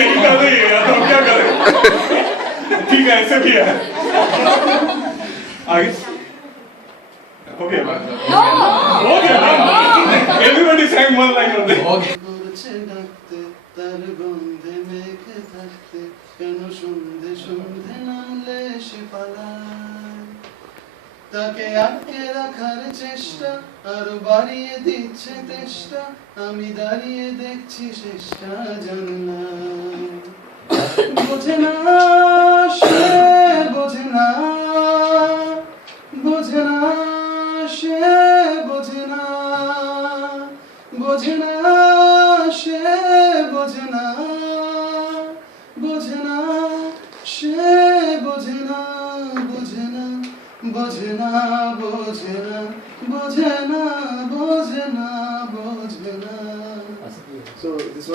यही कर रही है तो हम क्या करें? ठीक है, ऐसे भी है। आगे हो गया ना? हो गया ना? Everybody sang one line only. তার গন্ধে মেঘে থাকতে কেন সন্ধে সন্ধে নামলে সে পালায় তাকে আটকে রাখার চেষ্টা আরো বাড়িয়ে দিচ্ছে তেষ্টা আমি দাঁড়িয়ে দেখছি শেষটা জানলাম বোঝে না সে বোঝে না বোঝে না সে বোঝে না বোঝে না সে বোঝে না বোঝে না সে বোঝে না বোঝে না বোঝে না বোঝে না বোঝে না বোঝে না বোঝে না So this